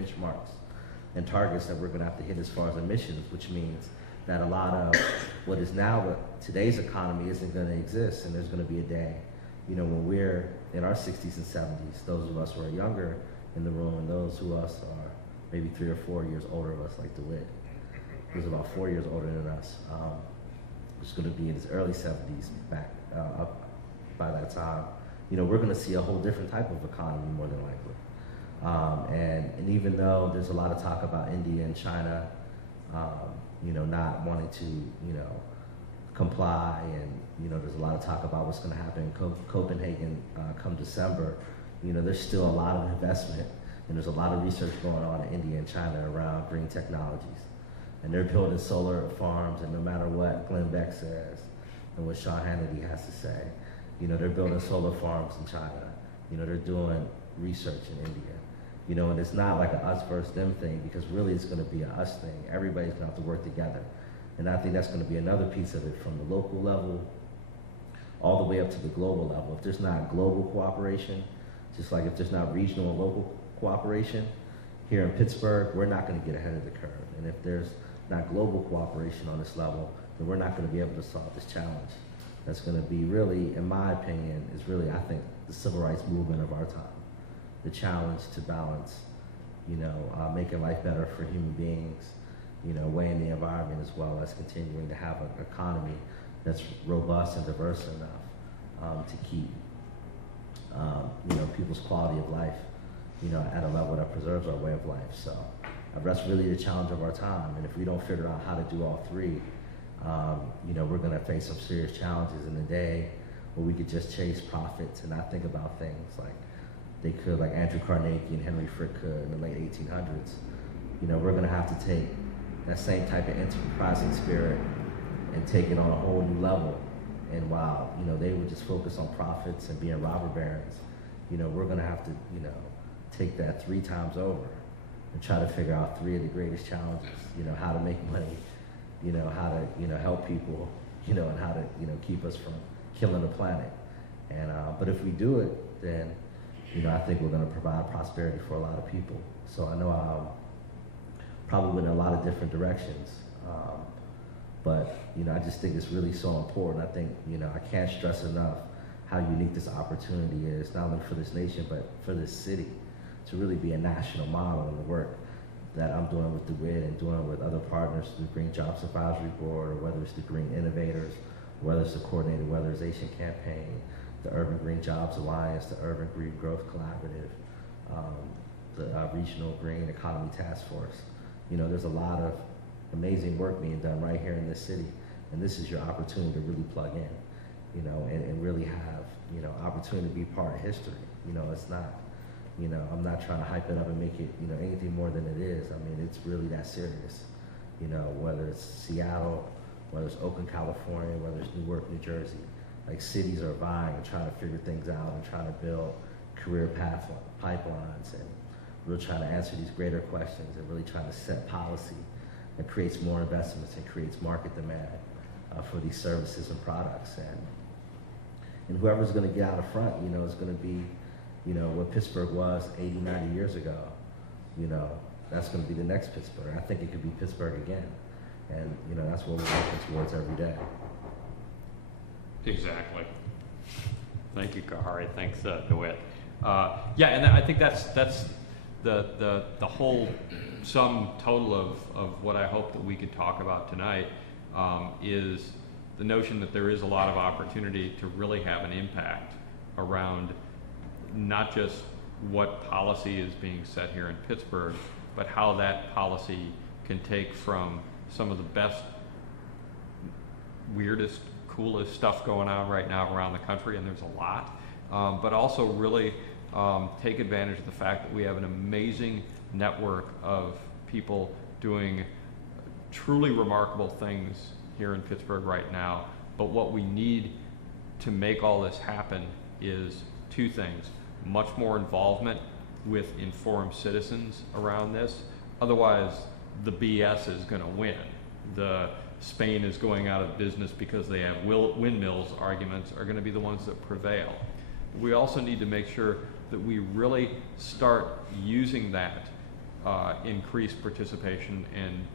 benchmarks and targets that we're going to have to hit as far as emissions, which means that a lot of what is now today's economy isn't going to exist, and there's going to be a day, when we're in our 60s and 70s, those of us who are younger in the room and those who us are maybe 3 or 4 years older of us, like DeWitt, who's about 4 years older than us, who's going to be in his early 70s back up by that time. We're going to see a whole different type of economy more than likely. And even though there's a lot of talk about India and China, not wanting to, comply, and there's a lot of talk about what's going to happen in Copenhagen come December. There's still a lot of investment, and there's a lot of research going on in India and China around green technologies. And they're building solar farms, and no matter what Glenn Beck says and what Sean Hannity has to say, they're building solar farms in China. They're doing research in India. And it's not like an us versus them thing, because really it's going to be an us thing. Everybody's going to have to work together. And I think that's going to be another piece of it, from the local level all the way up to the global level. If there's not global cooperation, just like if there's not regional and local cooperation, here in Pittsburgh, we're not going to get ahead of the curve. And if there's not global cooperation on this level, then we're not going to be able to solve this challenge. That's going to be really, in my opinion, is really, I think, the civil rights movement of our time. The challenge to balance, making life better for human beings, weighing the environment, as well as continuing to have an economy that's robust and diverse enough to keep, people's quality of life, at a level that preserves our way of life. So that's really the challenge of our time. And if we don't figure out how to do all three, we're going to face some serious challenges in a day where we could just chase profits and not think about things like they could, like Andrew Carnegie and Henry Frick could in the late 1800s. We're going to have to take that same type of enterprising spirit and take it on a whole new level. And while, they would just focus on profits and being robber barons, we're going to have to, take that 3 times over and try to figure out 3 of the greatest challenges, how to make money, how to, help people, and how to, keep us from killing the planet. And, but if we do it, then, I think we're going to provide prosperity for a lot of people. So I know I'm probably in a lot of different directions, but, I just think it's really so important. I think, I can't stress enough how unique this opportunity is, not only for this nation, but for this city, to really be a national model in the work that I'm doing with DeWitt and doing with other partners through the Green Jobs Advisory Board, or whether it's the Green Innovators, whether it's the Coordinated Weatherization Campaign, the Urban Green Jobs Alliance, the Urban Green Growth Collaborative, the Regional Green Economy Task Force. There's a lot of amazing work being done right here in this city, and this is your opportunity to really plug in, and really have, opportunity to be part of history. It's not, I'm not trying to hype it up and make it, anything more than it is. I mean, it's really that serious. Whether it's Seattle, whether it's Oakland, California, whether it's Newark, New Jersey, like cities are vying and trying to figure things out and trying to build career pipelines, and really trying to answer these greater questions, and really trying to set policy that creates more investments and creates market demand for these services and products. And whoever's going to get out front, is going to be, what Pittsburgh was 80, 90 years ago. That's going to be the next Pittsburgh. I think it could be Pittsburgh again. And, that's what we're working towards every day. Exactly. Thank you, Kahari. Thanks, DeWitt. Yeah, and I think that's the whole sum total of what I hope that we could talk about tonight, is the notion that there is a lot of opportunity to really have an impact around not just what policy is being set here in Pittsburgh, but how that policy can take from some of the best, weirdest, coolest stuff going on right now around the country, and there's a lot, but also really take advantage of the fact that we have an amazing network of people doing truly remarkable things here in Pittsburgh right now. But what we need to make all this happen is 2 things: much more involvement with informed citizens around this. Otherwise, the BS is going to win. The Spain is going out of business because they have windmills arguments are going to be the ones that prevail. We also need to make sure that we really start using that increased participation and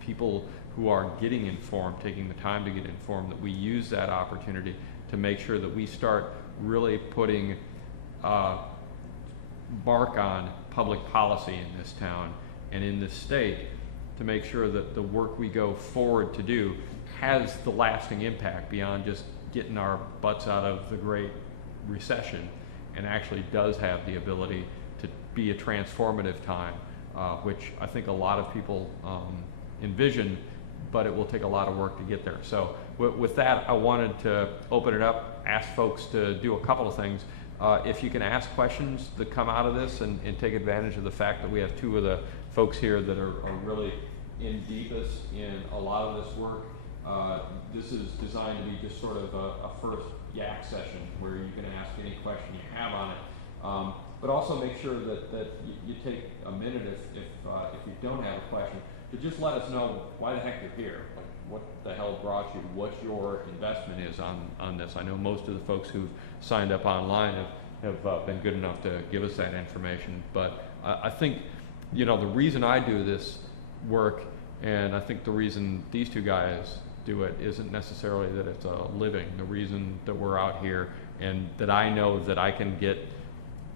people who are getting informed, taking the time to get informed, that we use that opportunity to make sure that we start really putting mark on public policy in this town and in this state, to make sure that the work we go forward to do has the lasting impact beyond just getting our butts out of the Great Recession, and actually does have the ability to be a transformative time, which I think a lot of people envision, but it will take a lot of work to get there. So with that, I wanted to open it up, ask folks to do a couple of things. If you can ask questions that come out of this, and take advantage of the fact that we have two of the folks here that are really in deepest in a lot of this work. This is designed to be just sort of a first yak session where you can ask any question you have on it. But also make sure that you take a minute if you don't have a question, to just let us know why the heck you're here. Like, what the hell brought you? What your investment is on this. I know most of the folks who've signed up online have been good enough to give us that information. But I think, you know, the reason I do this work, and I think the reason these two guys do it, isn't necessarily that it's a living. The reason that we're out here, and that I know that I can get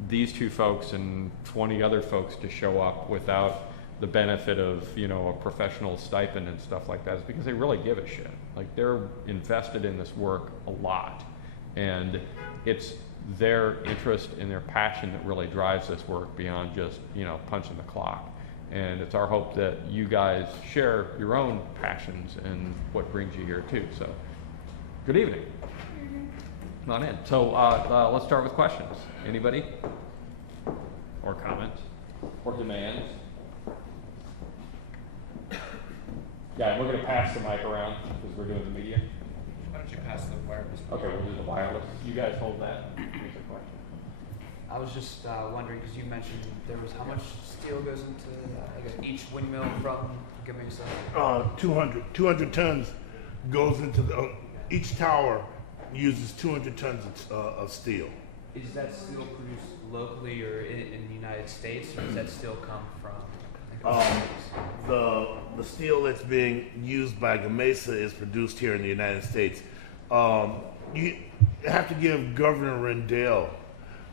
these two folks and 20 other folks to show up without the benefit of, you know, a professional stipend and stuff like that, is because they really give a shit. Like, they're invested in this work a lot, and it's their interest and their passion that really drives this work beyond just, you know, punching the clock. And it's our hope that you guys share your own passions and what brings you here too. So, good evening. Come on in. So let's start with questions. Anybody? Or comments? Or demands? Yeah, we're going to pass the mic around because we're doing the media. Why don't you pass the wireless? Okay, we'll do the wireless. You guys hold that. Here's a question. I was just wondering, because you mentioned there was how much steel goes into I guess each windmill from Guyasuta? 200 tons goes into the, each tower uses 200 tons of steel. Is that steel produced locally or in the United States, or does that steel come from? The steel that's being used by Gamesa is produced here in the United States. You have to give Governor Rendell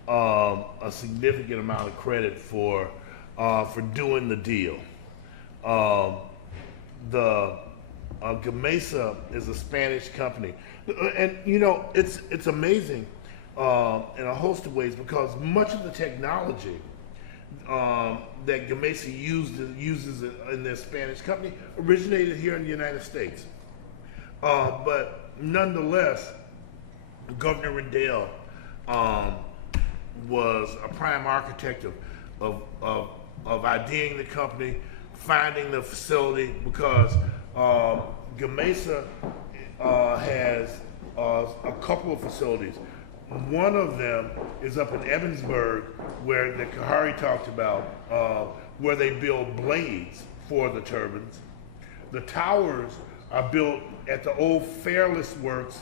a significant amount of credit for doing the deal. Gamesa is a Spanish company, and you know it's amazing in a host of ways, because much of the technology that Gamesa uses in their Spanish company originated here in the United States. But nonetheless, Governor Rendell was a prime architect of IDing the company, finding the facility, because Gamesa has a couple of facilities. One of them is up in Evansburg, where the Kahari talked about, where they build blades for the turbines. The towers are built at the old Fairless Works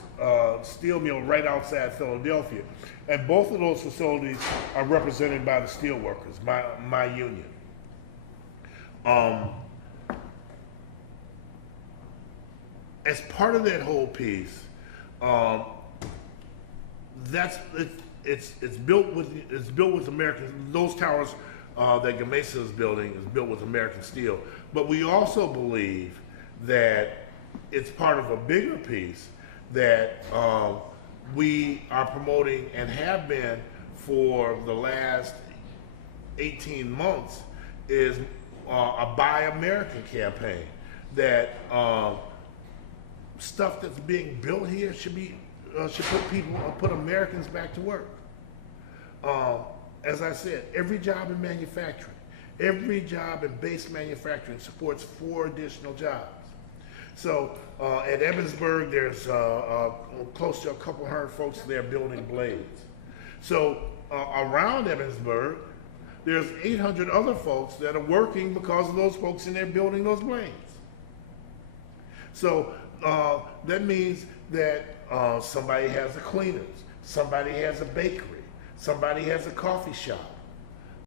steel mill right outside Philadelphia. And both of those facilities are represented by the steel workers, my union. As part of that whole piece, it's built with American. Those towers that Gamesa is building is built with American steel. But we also believe that it's part of a bigger piece that we are promoting and have been for the last 18 months, is a Buy American campaign. That stuff that's being built here should put Americans back to work. As I said, every job in manufacturing, every job in base manufacturing supports 4 additional jobs. So at Evansburg, there's close to a couple hundred folks there building blades. So around Evansburg, there's 800 other folks that are working because of those folks in there building those blades. So that means that somebody has a cleaners, somebody has a bakery, somebody has a coffee shop,